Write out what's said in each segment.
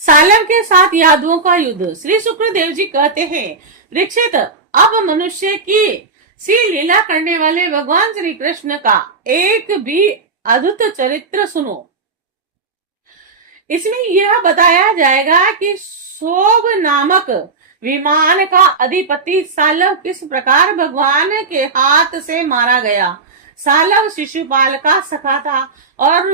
Solve के साथ यादवों का युद्ध। श्री शुक्रदेव जी कहते हैं, परीक्षित, अब मनुष्य की सी लीला करने वाले भगवान श्री कृष्ण का एक भी अद्भुत चरित्र सुनो। इसमें यह बताया जाएगा कि शोभ नामक विमान का अधिपति सालव किस प्रकार भगवान के हाथ से मारा गया। सालव शिशुपाल का सखा था और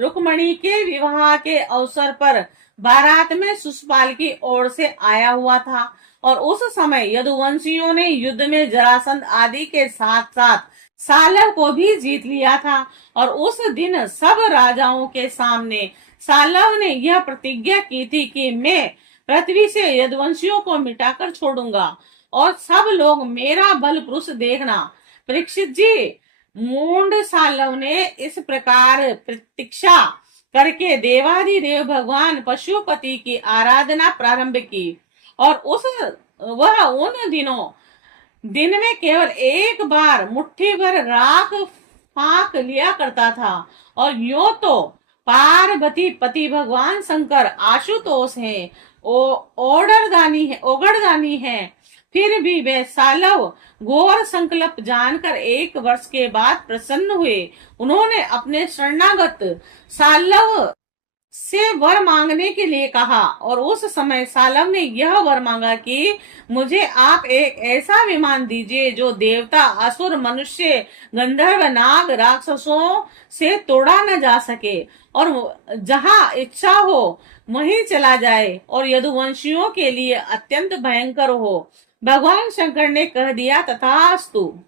रुक्मणी के विवाह के अवसर पर बारात में शिशुपाल की ओर से आया हुआ था और उस समय यदुवंशियों ने युद्ध में जरासंध आदि के साथ साथ सालव को भी जीत लिया था। और उस दिन सब राजाओं के सामने सालव ने यह प्रतिज्ञा की थी कि मैं पृथ्वी से यदुवंशियों को मिटाकर छोड़ूंगा और सब लोग मेरा बल पुरुष देखना। परीक्षित जी, मूंड सालव ने इस प्रकार प्रतीक्षा करके देवाधिदेव भगवान पशुपति की आराधना प्रारंभ की और वह उन दिन में केवल एक बार मुट्ठी भर राख फाक लिया करता था। और यूं तो पार्वती पति भगवान शंकर आशुतोष है, ओगड़दानी है, फिर भी वे सालव घोर संकल्प जानकर 1 वर्ष के बाद प्रसन्न हुए। उन्होंने अपने शरणागत सालव से वर मांगने के लिए कहा और उस समय सालव ने यह वर मांगा कि मुझे आप एक ऐसा विमान दीजिए जो देवता, असुर, मनुष्य, गंधर्व, नाग, राक्षसों से तोड़ा न जा सके और जहां इच्छा हो वहीं चला जाए और यदुवंशियों के लिए अत्यंत भयंकर हो। भगवान शंकर ने कह दिया, तथास्तु।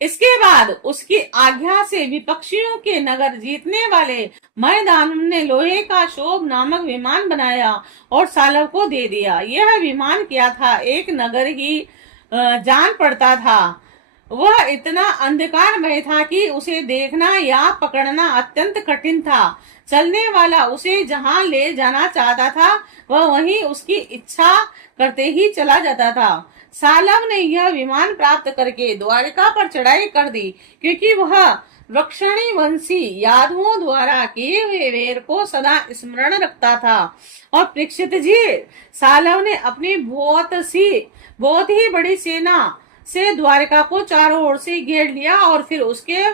इसके बाद उसकी आज्ञा से विपक्षियों के नगर जीतने वाले मैदान ने लोहे का शोभ नामक विमान बनाया और सालव को दे दिया। यह विमान क्या था, एक नगर ही जान पड़ता था। वह इतना अंधकारमय था कि उसे देखना या पकड़ना अत्यंत कठिन था। चलने वाला उसे जहां ले जाना चाहता था वह वहीं उसकी इच्छा करते ही चला जाता था। सालव ने यह विमान प्राप्त करके द्वारिका पर चढ़ाई कर दी, क्योंकि वह वृक्षणी वंशी यादवों द्वारा किए हुए वेर को सदा स्मरण रखता था। और परीक्षित जी, सालव ने अपनी बहुत ही बड़ी सेना से द्वारिका को चारों ओर से घेर लिया और फिर उसके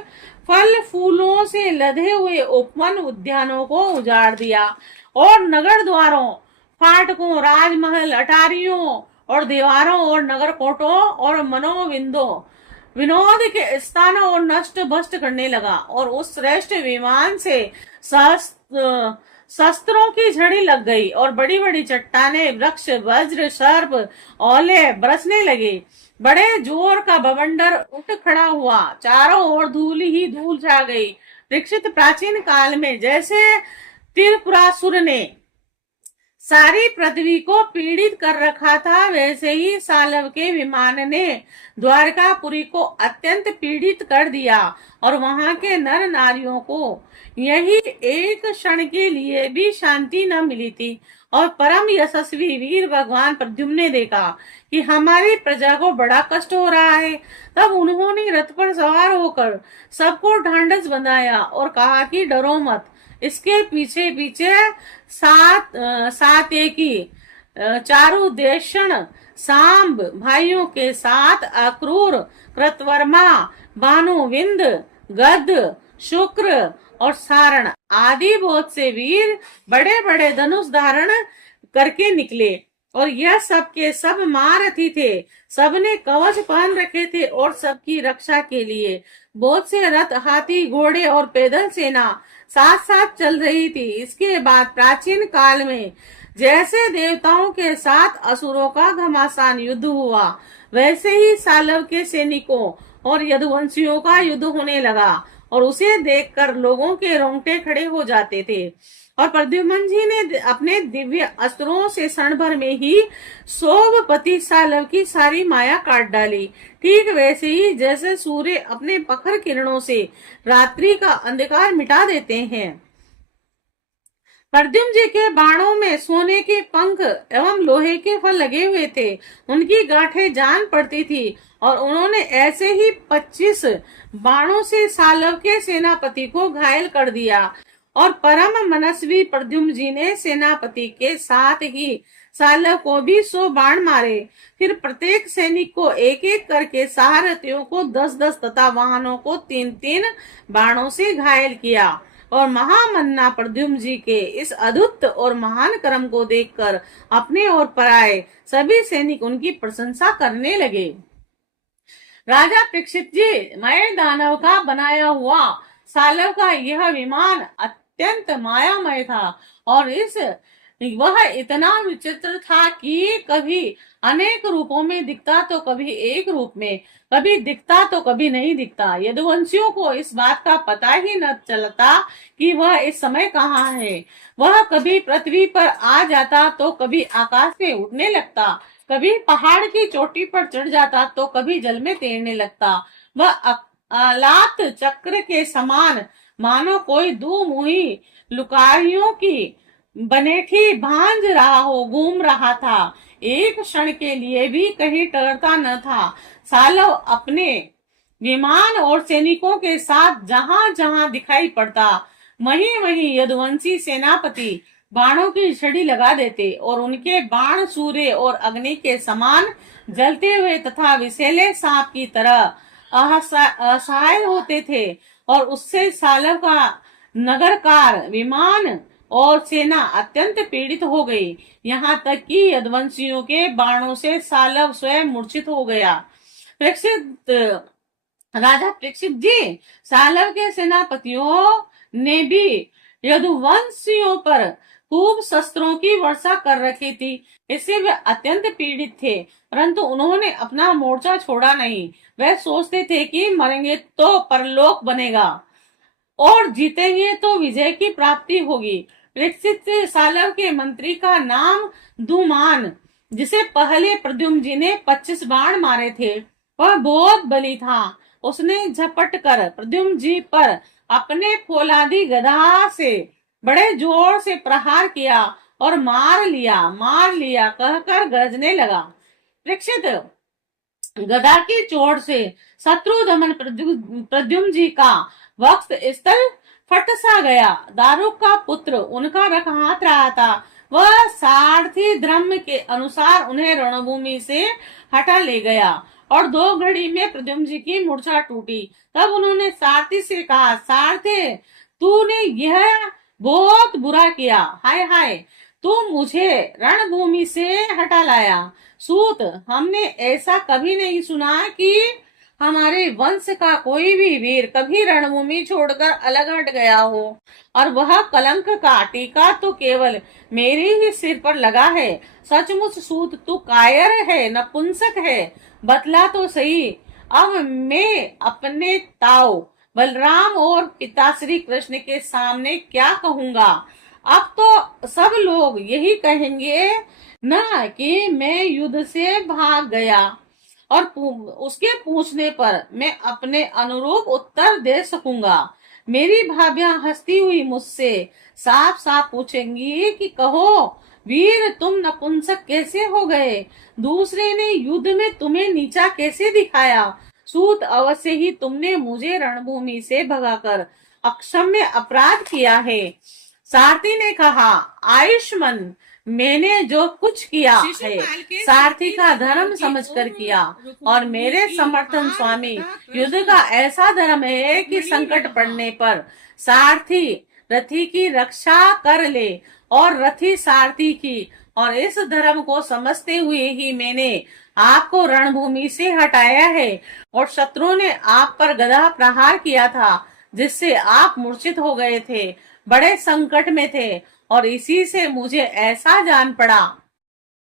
फल फूलों से लदे हुए उपवन उद्यानों को उजाड़ दिया और नगर द्वारों, फाटकों, राजमहल, अटारियों और दीवारों और नगर कोटों और विनोद के स्थानों और नष्ट भ्रष्ट करने लगा। और उस श्रेष्ठ विमान से शस्त्रों की झड़ी लग गई और बड़ी बड़ी चट्टाने, वृक्ष, वज्र, सर्प, ओले बरसने लगे। बड़े जोर का बवंडर उठ खड़ा हुआ, चारों ओर धूल ही धूल छा गई। परीक्षित, प्राचीन काल में जैसे त्रिपुरासुर ने सारी पृथ्वी को पीड़ित कर रखा था, वैसे ही सालव के विमान ने द्वारकापुरी को अत्यंत पीड़ित कर दिया और वहां के नर नारियों को यही एक क्षण के लिए भी शांति न मिली थी। और परम यशस्वी वीर भगवान प्रद्युम्न ने देखा कि हमारी प्रजा को बड़ा कष्ट हो रहा है। तब उन्होंने रथ पर सवार होकर सबको ढांढस बंधाया और कहा कि डरो मत, इसके पीछे पीछे सात्यकी, चारुदेशन, सांब भाइयों के साथ अक्रूर, कृतवर्मा, भानुविंद, गद, शुक्र और सारण आदि बहुत से वीर बड़े बड़े धनुष धारण करके निकले। और यह सब के सब महारथी थे, सबने कवच पहन रखे थे और सबकी रक्षा के लिए बहुत से रथ, हाथी, घोड़े और पैदल सेना साथ साथ चल रही थी। इसके बाद प्राचीन काल में जैसे देवताओं के साथ असुरों का घमासान युद्ध हुआ, वैसे ही सालव के सैनिकों और यदुवंशियों का युद्ध होने लगा और उसे देखकर लोगों के रोंगटे खड़े हो जाते थे। और प्रद्युम्न जी ने अपने दिव्य अस्त्रों से क्षण भर में ही शोभपति सालव की सारी माया काट डाली। ठीक वैसे ही जैसे सूर्य अपने प्रखर किरणों से रात्रि का अंधकार मिटा देते हैं। प्रद्युम्न जी के बाणों में सोने के पंख एवं लोहे के फल लगे हुए थे। उनकी गांठें जान पड़ती थी और उन्होंने ऐसे ही 25 बाणों से सालव के सेनापति को घायल कर दिया और परम मनस्वी प्रद्युम्न जी ने सेनापति के साथ ही सालव को भी 100 बाण मारे। फिर प्रत्येक सैनिक को एक एक करके सारथियों को 10-10 तथा वाहनों को 3-3 बाणों से घायल किया। और महामन्ना प्रद्युम्न जी के इस अद्भुत और महान कर्म को देखकर अपने और पराए सभी सैनिक उनकी प्रशंसा करने लगे। राजा परीक्षित जी, मैं दानव का बनाया हुआ सालव का यह विमान अत्यंत मायामय था और वह इतना विचित्र था कि कभी अनेक रूपों में दिखता तो कभी एक रूप में, कभी दिखता तो कभी नहीं दिखता। यदुवंशियों को इस बात का पता ही न चलता कि वह इस समय कहाँ है। वह कभी पृथ्वी पर आ जाता तो कभी आकाश में उड़ने लगता, कभी पहाड़ की चोटी पर चढ़ जाता तो कभी जल में तैरने लगता। वह अलात चक्र के समान मानो कोई दो मुही लुकारियों की बनेठी भांज रहा हो घूम रहा था। एक क्षण के लिए भी कहीं टरता न था। सालव अपने विमान और सैनिकों के साथ जहां जहां दिखाई पड़ता वहीं वहीं यदुवंशी सेनापति बाणों की छड़ी लगा देते और उनके बाण सूर्य और अग्नि के समान जलते हुए तथा विषैले सांप की तरह असहाय होते थे। और उससे सालव का नगरकार विमान और सेना अत्यंत पीड़ित हो गई, यहाँ तक कि यदुवंशियों के बाणों से सालव स्वयं मूर्छित हो गया। राजा परीक्षित जी, सालव के सेनापतियों ने भी यदुवंशियों पर खूब शस्त्रों की वर्षा कर रखी थी, इससे वे अत्यंत पीड़ित थे, परंतु उन्होंने अपना मोर्चा छोड़ा नहीं। वे सोचते थे कि मरेंगे तो परलोक बनेगा और जीतेंगे तो विजय की प्राप्ति होगी। परीक्षित सालव के मंत्री का नाम धूमान, जिसे पहले प्रद्युम्न जी ने 25 बाण मारे थे, वह बहुत बली था। उसने झपट कर प्रद्युम्न जी पर अपने फौलादी गदा से बड़े जोर से प्रहार किया और मार लिया कहकर गरजने लगा। परीक्षित गदा की चोट से शत्रु दमन प्रद्युम्न जी का वक्ष स्थल फट सा गया। दारुक का पुत्र उनका रख हाथ रहा था। वह सारथी धर्म के अनुसार उन्हें रणभूमि से हटा ले गया और 2 घड़ी में प्रद्युम्न जी की मूर्छा टूटी। तब उन्होंने सारथी से कहा, सारथे, तूने यह बहुत बुरा किया। हाय हाय, तू मुझे रणभूमि से हटा लाया। सूत, हमने ऐसा कभी नहीं सुना कि हमारे वंश का कोई भी वीर कभी रणभूमि छोड़कर अलग हट गया हो, और वह कलंक का टीका तो केवल मेरे ही सिर पर लगा है। सचमुच सूत, तू कायर है, नपुंसक है। बतला तो सही, अब मैं अपने ताऊ बलराम और पिता श्री कृष्ण के सामने क्या कहूंगा। अब तो सब लोग यही कहेंगे ना कि मैं युद्ध से भाग गया, और उसके पूछने पर मैं अपने अनुरूप उत्तर दे सकूंगा। मेरी भाभियां हंसती हुई मुझसे साफ साफ पूछेंगी कि कहो वीर, तुम नपुंसक कैसे हो गए? दूसरे ने युद्ध में तुम्हें नीचा कैसे दिखाया? सूत, अवश्य ही तुमने मुझे रणभूमि से भगाकर अक्षम्य अपराध किया है। सारथी ने कहा, आयुष्मान, मैंने जो कुछ किया है सारथी का धर्म समझकर किया, और मेरे समर्थन स्वामी युद्ध का ऐसा धर्म है कि संकट पड़ने पर सारथी रथी की रक्षा कर ले और रथी सारथी की। और इस धर्म को समझते हुए ही मैंने आपको रणभूमि से हटाया है और शत्रुओं ने आप पर गदा प्रहार किया था, जिससे आप मूर्छित हो गए थे, बड़े संकट में थे, और इसी से मुझे ऐसा जान पड़ा